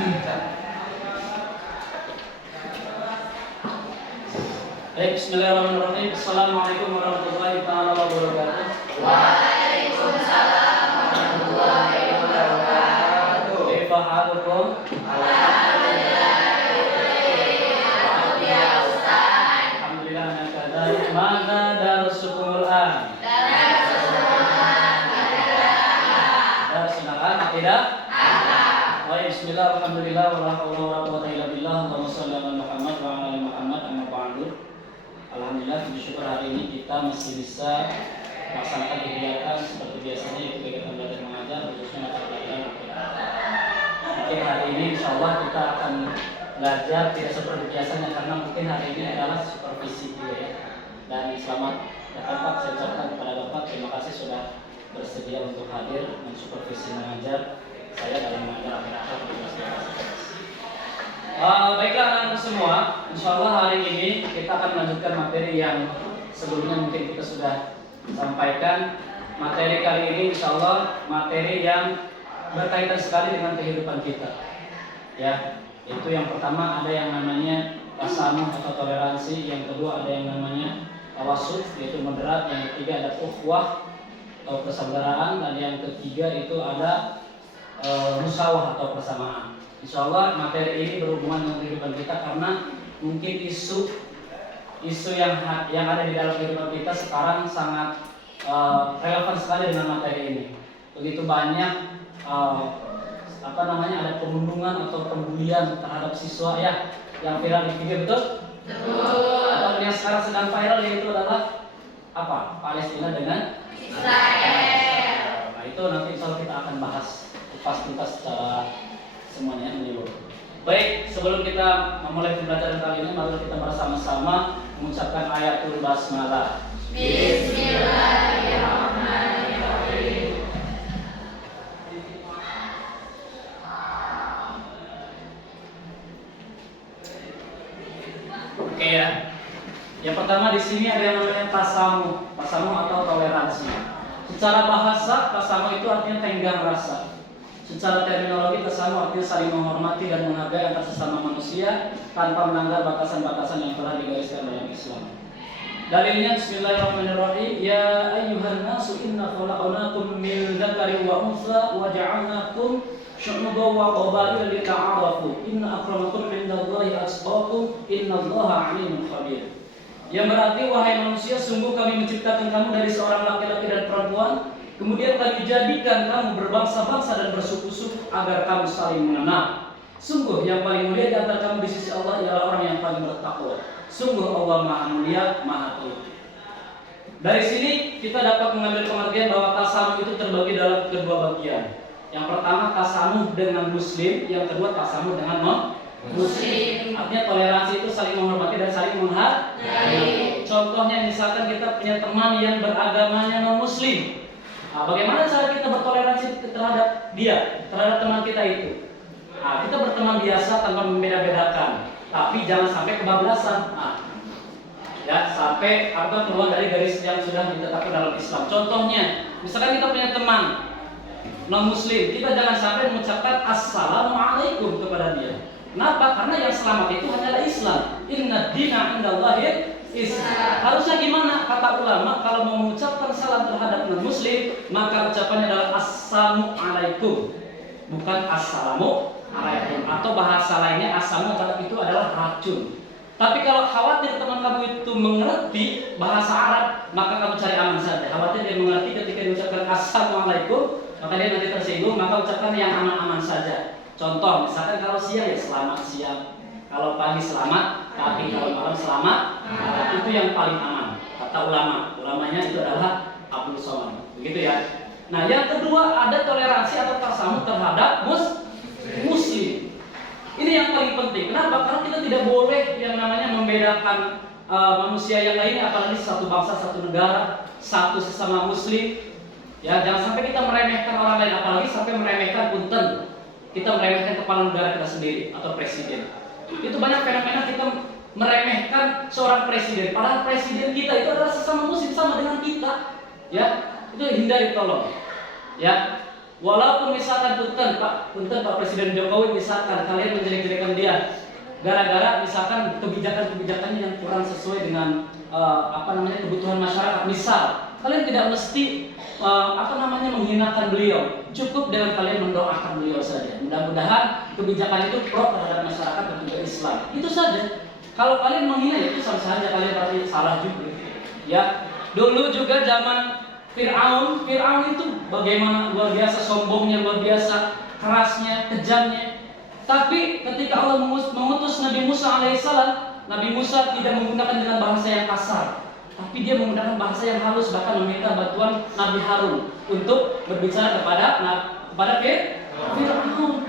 Baik, bismillahirrahmanirrahim. Assalamualaikum warahmatullahi taala wabarakatuh. Waalaikumsalam warahmatullahi wabarakatuh. Kaifa halukum? Alhamdulillah ana kadzalik. Mana darsukumul an? Darsunakan tidak? Baik, bismillah, alhamdulillah, wala haula wala quwwata illa billah. Allahumma shalli ala Muhammad wa ala ali Muhammad, amma ba'du. Alhamdulillah, puji syukur hari ini kita masih bisa melaksanakan kegiatan seperti biasanya, yaitu kegiatan belajar mengajar, khususnya mata pelajaran Al-Quran. Mungkin hari ini insya Allah kita akan belajar tidak seperti biasanya, karena mungkin hari ini adalah supervisi juga ya. Dan selamat datang Pak, saya ucapkan kepada Bapak terima kasih sudah bersedia untuk hadir mensupervisi mengajar saya dalam mengajar akhir-akhir di kelas. Baiklah anak-anak semua, insya Allah hari ini kita akan melanjutkan materi yang sebelumnya mungkin kita sudah sampaikan. Materi kali ini insya Allah materi yang berkaitan sekali dengan kehidupan kita. Ya, itu yang pertama ada yang namanya tasamuh atau toleransi, yang kedua ada yang namanya tawasud yaitu moderat, yang ketiga ada ukhuwah atau persaudaraan, dan yang ketiga itu ada musawah atau persamaan. Insya Allah materi ini berhubungan dengan kehidupan kita karena mungkin isu yang ada di dalam kehidupan kita sekarang sangat relevan sekali dengan materi ini. Begitu banyak ada perundungan atau pembulian terhadap siswa ya yang viral di video, betul? Betul. Yang sekarang sedang viral yaitu adalah apa? Palestina dengan Israel. Nah itu nanti insya Allah kita akan bahas tuntas secara semuanya menyeluruh. Baik, sebelum kita memulai pembelajaran kali ini, mari kita bersama-sama mengucapkan ayatul basmalah. Bismillahirrahmanirrahim. Oke ya. Yang pertama di sini ada yang namanya tasamuh atau toleransi. Secara bahasa, tasamuh itu artinya tenggang rasa. Secara terminologi, tasamuh artinya saling menghormati dan menghargai antar sesama manusia tanpa melanggar batasan-batasan yang telah digariskan dalam Islam. Dalilnya bismillahirrahmanirrahim. Ya ayyuhan nasu inna khalaqnakum min dzakarin wa untha wa ja'alnakum syu'uban wa qabaila lita'arafu. Inna akramakum 'indallahi atqakum. Innallaha 'alimun khabir. Yang berarti wahai manusia, sungguh kami menciptakan kamu dari seorang laki-laki dan perempuan, kemudian kami jadikan kamu berbangsa-bangsa dan bersuku-suku agar kamu saling mengenal. Sungguh yang paling mulia di antara kamu di sisi Allah ialah orang yang paling bertakwa. Sungguh Allah Maha Mulia, Maha Teliti. Dari sini kita dapat mengambil pengertian bahwa tasamuh itu terbagi dalam kedua bagian. Yang pertama tasamuh dengan muslim, yang kedua tasamuh dengan non-muslim. Artinya toleransi itu saling menghormati dan saling menghargai. Contohnya misalkan kita punya teman yang beragamanya non-muslim. Nah, bagaimana cara kita bertoleransi terhadap dia, terhadap teman kita itu? Nah, kita berteman biasa tanpa membeda-bedakan, tapi jangan sampai kebablasan. Nah, ya sampai keluar dari garis yang sudah ditetapkan dalam Islam. Contohnya, misalkan kita punya teman non-muslim, kita jangan sampai mengucapkan assalamualaikum kepada dia. Kenapa? Karena yang selamat itu hanyalah Islam. Inna dina indallahil Islam. Harusnya gimana? Kata ulama, kalau mau mengucapkan salam terhadap non-muslim, maka ucapannya adalah assalamualaikum, bukan assalamualaikum. Atau bahasa lainnya assalamu itu adalah racun. Tapi kalau khawatir teman kamu itu mengerti bahasa Arab, maka kamu cari aman saja. Khawatir dia mengerti ketika diucapkan assalamualaikum, maka dia nanti tersinggung, maka ucapkan yang aman-aman saja. Contoh, misalkan kalau siang ya selamat siang, kalau pagi selamat pagi, kalau malam selamat. Itu yang paling aman. Kata ulamanya itu adalah Abdul Somad. Begitu ya. Nah, yang kedua ada toleransi atau tasamuh terhadap muslim. Ini yang paling penting. Kenapa? Karena kita tidak boleh yang namanya membedakan manusia yang lainnya, apalagi satu bangsa, satu negara, satu sesama muslim. Ya, jangan sampai kita meremehkan orang lain, apalagi sampai meremehkan punten. Kita meremehkan kepala negara kita sendiri atau presiden. Itu banyak fenomena kita meremehkan seorang presiden, padahal presiden kita itu adalah sesama muslim sama dengan kita. Ya, itu hindari tolong. Ya. Walaupun misalkan punten Pak Presiden Jokowi misalkan kalian menjelek-jelekan dia gara-gara misalkan kebijakan-kebijakannya yang kurang sesuai dengan kebutuhan masyarakat. Misal, kalian tidak mesti menghinakan beliau. Cukup dengan kalian mendoakan beliau saja. Mudah-mudahan kebijakan itu pro terhadap masyarakat dan juga Islam. Itu saja. Kalau kalian menghina itu sama saja kalian berarti salah juga. Ya, dulu juga zaman Fir'aun itu bagaimana luar biasa sombongnya, luar biasa kerasnya, kejamnya. Tapi ketika Allah mengutus Nabi Musa alaihissalam, Nabi Musa tidak menggunakan dengan bahasa yang kasar, tapi dia menggunakan bahasa yang halus, bahkan meminta bantuan Nabi Harun untuk berbicara kepada Fir'aun.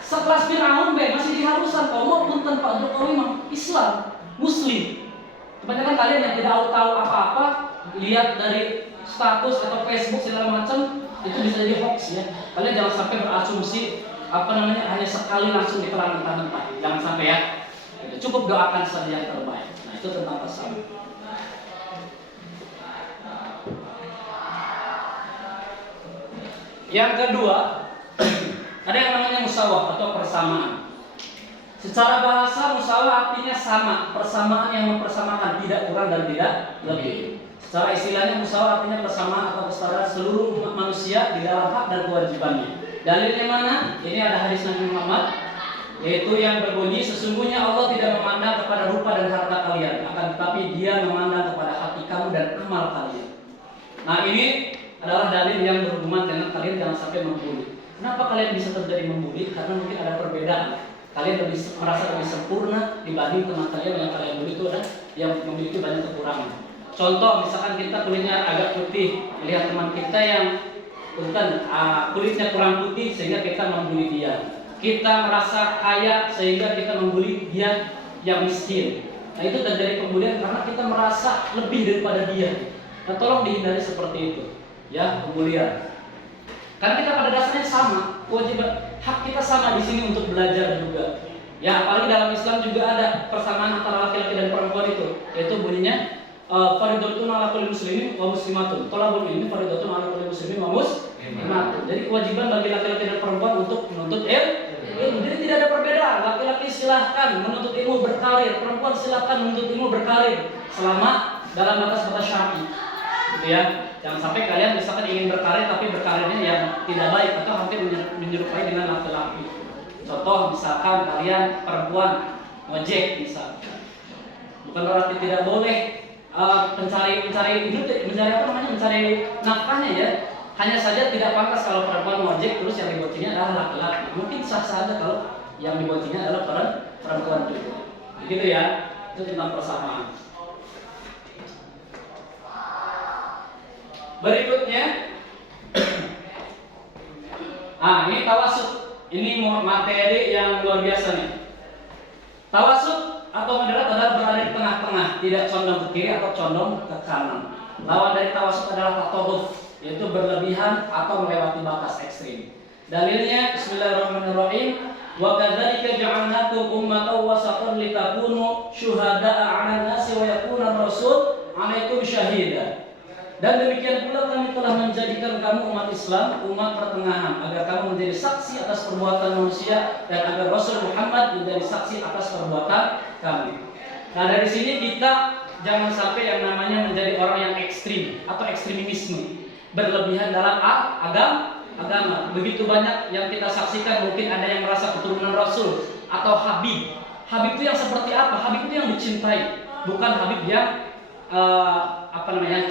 Sekelas Fir'aun masih dihalusan. Kalau punten Pak Jokowi Islam, Muslim. Kebanyakan kalian yang tidak tahu apa-apa, lihat dari status atau Facebook segala macam, itu bisa jadi hoax ya. Kalian jangan sampai berasumsi hanya sekali langsung ditelan mentah-mentah. Jangan sampai ya. Cukup doakan saja yang terbaik. Nah, itu tentang pesan. Yang kedua, ada yang namanya musawah atau persamaan. Secara bahasa musawah artinya sama, persamaan yang mempersamakan, tidak kurang dan tidak lebih. Secara istilahnya musawah artinya persamaan atau kesetaraan seluruh manusia di dalam hak dan kewajibannya. Dalilnya mana? Ini ada hadis Nabi Muhammad, yaitu yang berbunyi, sesungguhnya Allah tidak memandang kepada rupa dan harta kalian, akan tetapi Dia memandang kepada hati kamu dan amal kalian. Nah, ini adalah dalil yang berhubungan dengan kalian jangan sampai membuli. Kenapa kalian bisa terjadi membuli? Karena mungkin ada perbedaan. Kalian merasa lebih sempurna dibanding teman kalian yang kalian bully itu ada yang memiliki banyak kekurangan. Contoh, misalkan kita kulitnya agak putih, melihat teman kita yang kulitnya kurang putih sehingga kita membuli dia. Kita merasa kaya sehingga kita membuli dia yang miskin. Nah, itu terjadi pembulian karena kita merasa lebih daripada dia. Nah, tolong dihindari seperti itu. Ya, pembulian. Karena kita pada dasarnya sama, kewajiban hak kita sama di sini untuk belajar juga. Ya, apalagi dalam Islam juga ada persamaan antara laki-laki dan perempuan itu, yaitu bunyinya fardhatun 'ala kulli muslimin wa muslimatun. Thalabul ilmi fardhatun 'ala kulli muslimin wa muslimatun. Jadi kewajiban bagi laki-laki dan perempuan untuk menuntut ilmu. Jadi tidak ada perbedaan. Laki-laki silahkan menuntut ilmu berkarir, perempuan silahkan menuntut ilmu berkarir selama dalam batas-batas syar'i. Gitu ya. Jangan sampai kalian misalkan ingin berkarir tapi berkarirnya yang tidak baik atau hampir menyerupai dengan laki-laki. Contoh misalkan kalian perempuan ngojek misalkan. Bukan berarti tidak boleh mencari nafkahnya ya. Hanya saja tidak pantas kalau perempuan ngojek terus yang dibotinya adalah laki-laki. Mungkin sah-sah saja kalau yang dibotinya adalah perempuan juga. Begitu ya. Itu tentang persamaan. Berikutnya, ini tawasud. Ini materi yang luar biasa nih. Tawasud atau moderat adalah berada di tengah-tengah, tidak condong ke kiri atau condong ke kanan. Lawan dari tawasud adalah tatawuf, yaitu berlebihan atau melewati batas ekstrim. Dalilnya, Bismillahirrahmanirrahim. Wa kadzalika ja'alnakum ummatan wasatan litakunu syuhada'a 'alan nasi wa yakuna rasul 'alaikum syahida. Dan demikian pula kami telah menjadikan kamu umat Islam, umat pertengahan, agar kamu menjadi saksi atas perbuatan manusia dan agar Rasul Muhammad menjadi saksi atas perbuatan kami. Nah, dari sini kita jangan sampai yang namanya menjadi orang yang ekstrim atau ekstremisme, berlebihan dalam agama. Begitu banyak yang kita saksikan, mungkin ada yang merasa keturunan Rasul atau Habib. Habib itu yang seperti apa? Habib itu yang dicintai, bukan Habib yang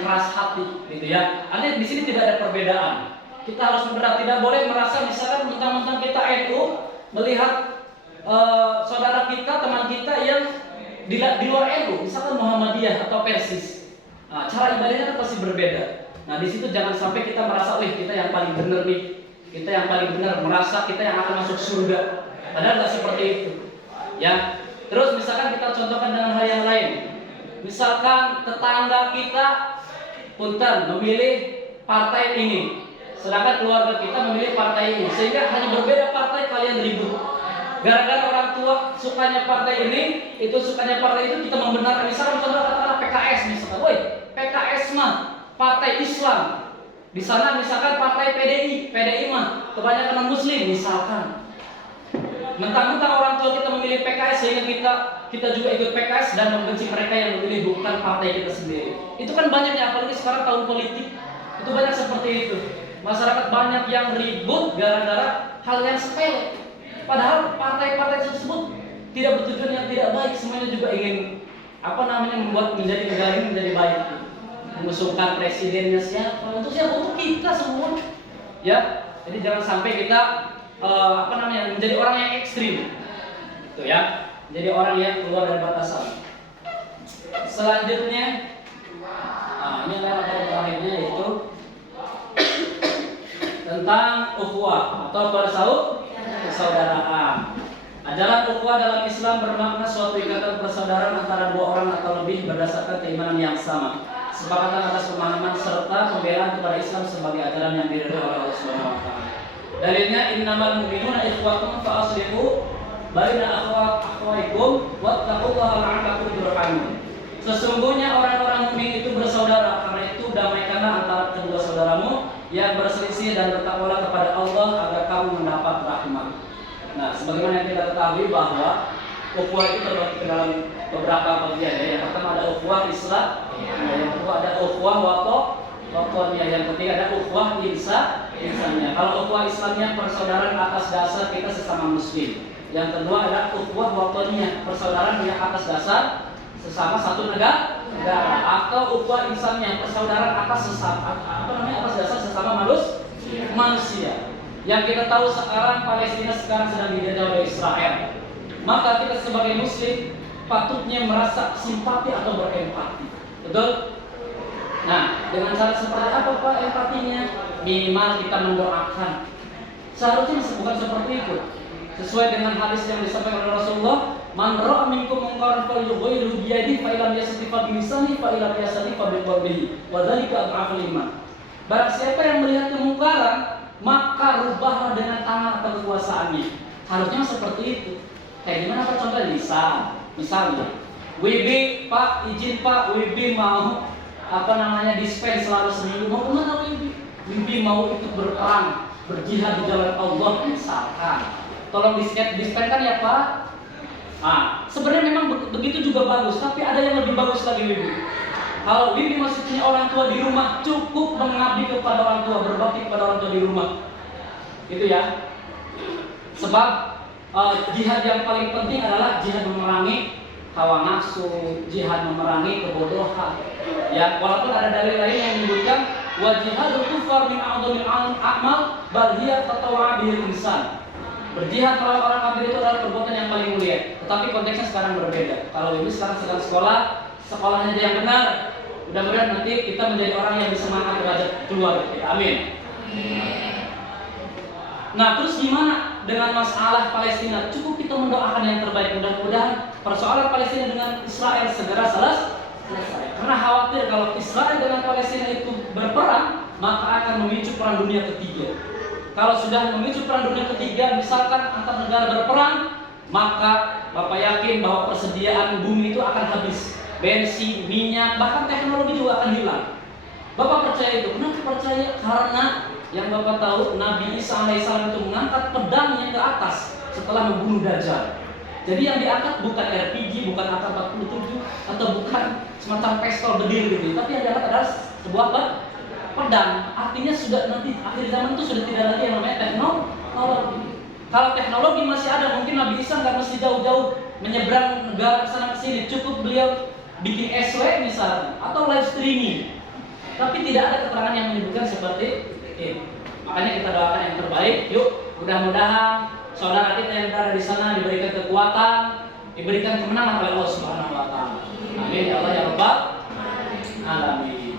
keras hati, gitu ya. Artinya di sini tidak ada perbedaan. Kita harus moderat, tidak boleh merasa misalkan mentang-mentang kita NU melihat saudara kita, teman kita yang di luar NU, misalkan Muhammadiyah atau Persis. Nah, cara ibadahnya kan pasti berbeda. Nah, di situ jangan sampai kita merasa, kita yang paling benar nih, kita yang paling benar, merasa kita yang akan masuk surga. Padahal tidak seperti itu. Ya. Terus misalkan kita contohkan dengan hal yang lain. Misalkan tetangga kita memilih partai ini, sedangkan keluarga kita memilih partai ini, sehingga hanya berbeda partai kalian ribut. Gara-gara orang tua sukanya partai ini, itu sukanya partai itu, kita membenarkan. Misalkan contoh katakanlah PKS misalkan, PKS mah partai Islam. Di sana misalkan partai PDI mah kebanyakan non-muslim misalkan. Mentang-mentang orang tua kita memilih PKS sehingga kita juga ikut PKS dan membenci mereka yang memilih bukan partai kita sendiri. Itu kan banyaknya, apalagi sekarang tahun politik. Itu banyak seperti itu. Masyarakat banyak yang ribut gara-gara hal yang sepele. Padahal partai-partai tersebut tidak bertujuan yang tidak baik, semuanya juga ingin membuat menjadi negara ini menjadi baik. Mengusungkan presidennya siapa? Untuk siapa? Untuk kita semua. Ya, jadi jangan sampai kita menjadi orang yang ekstrim. Itu ya. Jadi orang yang keluar dari batasan. Selanjutnya, ini adalah materi terakhirnya yaitu tentang ukhuwah atau persaudaraan. Ajaran ukhuwah dalam Islam bermakna suatu ikatan persaudaraan antara dua orang atau lebih berdasarkan keimanan yang sama, kesepakatan atas pemahaman serta pembelaan kepada Islam sebagai ajaran yang diridhoi oleh Allah Subhanahu wa taala. Dalilnya innamal mu'minuna ikhwatun fa aslihu baina akhawaykum wattaqullaha la'allakum turhamun. Sesungguhnya orang-orang mukmin itu bersaudara, karena itu damaikanlah antara kedua saudaramu yang berselisih dan bertakwalah kepada Allah agar kamu mendapat rahmat. Nah, sebagaimana yang kita ketahui bahwa ukhuwah itu terbagi ke dalam beberapa bagian ya. Yang pertama ada ukhuwah Islam, yang kedua ada ukhuwah watoniyah, yang ketiga ada ukhuwah insaniyah. Kalau ukhuwah Islamnya persaudaraan atas dasar kita sesama muslim. Yang kedua ada ukhuwah watoniyah, persaudaraan yang atas dasar sesama satu negara, atau ukhuwah insaniyah, persaudaraan atas atas dasar sesama manusia. Yang kita tahu sekarang Palestina sekarang sedang dijajah oleh Israel. Maka kita sebagai muslim patutnya merasa simpati atau berempati. Betul? Nah, dengan cara seperti apa Pak empatinya? Minimal kita mendoakan. Seharusnya bukan seperti itu. Sesuai dengan hadis yang disampaikan oleh Rasulullah, man ra'a minkum munkaran falyughayyirhu bi yadihi fa illam yastati' fa bi lisanihi fa illam yastati' fa bi qalbihi wa dzalika adhaful iman. Barang siapa yang melihat kemungkaran, maka rubahlah dengan tangan atau kekuasaannya. Harusnya seperti itu. Kayak gimana Pak contohnya? Misalnya WB Pak, izin Pak, WB mau dispen selalu seminggu. Mau kemana WB? WB mau ikut berperang, berjihad di jalan Allah misalkan. Tolong dispenkan ya Pak. Sebenarnya memang begitu juga bagus, tapi ada yang lebih bagus lagi WB. Kalau Wibi masih punya orang tua di rumah, cukup mengabdi kepada orang tua, berbakti kepada orang tua di rumah. Itu ya. Sebab jihad yang paling penting adalah jihad memerangi hawa nafsu, jihad memerangi kebodohan. Ya, walaupun ada dalil lain yang menyebutkan wa jihadul kufar min a'dhamil a'mal bal hiya tatawwa bil insan. Berjihad melawan orang kafir itu adalah perbuatan yang paling mulia. Tetapi konteksnya sekarang berbeda. Kalau Wibi sekarang sedang sekolahnya aja yang benar. Mudah-mudahan nanti kita menjadi orang yang bisa mengangkat derajat keluarga kita. Amin. Nah, terus gimana dengan masalah Palestina? Cukup kita mendoakan yang terbaik. Mudah-mudahan persoalan Palestina dengan Israel segera selesai. Karena khawatir kalau Israel dengan Palestina itu berperang, maka akan memicu perang dunia ketiga. Kalau sudah memicu perang dunia ketiga, misalkan antar negara berperang, maka Bapak yakin bahwa persediaan bumi itu akan habis. Bensin, minyak, bahkan teknologi juga akan hilang. Bapak percaya itu. Kenapa percaya? Karena yang Bapak tahu Nabi Isa alaihissalam itu mengangkat pedangnya ke atas setelah membunuh Dajjal. Jadi yang diangkat bukan RPG, bukan AK-47 atau bukan semacam pistol bedil gitu, tapi yang diangkat adalah sebuah pedang. Artinya sudah nanti akhir zaman itu sudah tidak lagi yang namanya teknologi. Kalau teknologi masih ada, mungkin Nabi Isa nggak mesti jauh-jauh menyeberang negara ke sana ke sini, cukup beliau bikin SW misalnya atau live streaming. Tapi tidak ada keterangan yang menyebutkan seperti itu. Makanya kita doakan yang terbaik. Yuk, mudah-mudahan saudara kita yang berada di sana diberikan kekuatan, diberikan kemenangan oleh Allah Subhanahu wa taala. Amin ya Allah ya Rabbal alamin.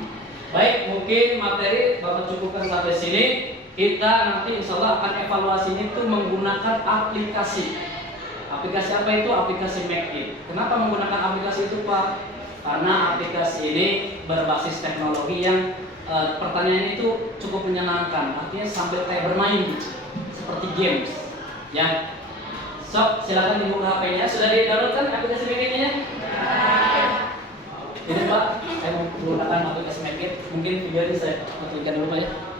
Baik, mungkin materi Bapak cukupkan sampai sini. Kita nanti insyaallah akan evaluasi ini tuh menggunakan aplikasi. Aplikasi apa itu? Aplikasi Make It. Kenapa menggunakan aplikasi itu Pak? Karena aplikasi ini berbasis teknologi yang pertanyaan itu cukup menyenangkan. Artinya sambil kayak bermain seperti games. Ya. Silakan dibuka HP-nya. Sudah di-download kan aplikasi Make It-nya? Ini Pak, saya mau menggunakan materi SMK. Mungkin video ini saya matikan dulu Pak ya.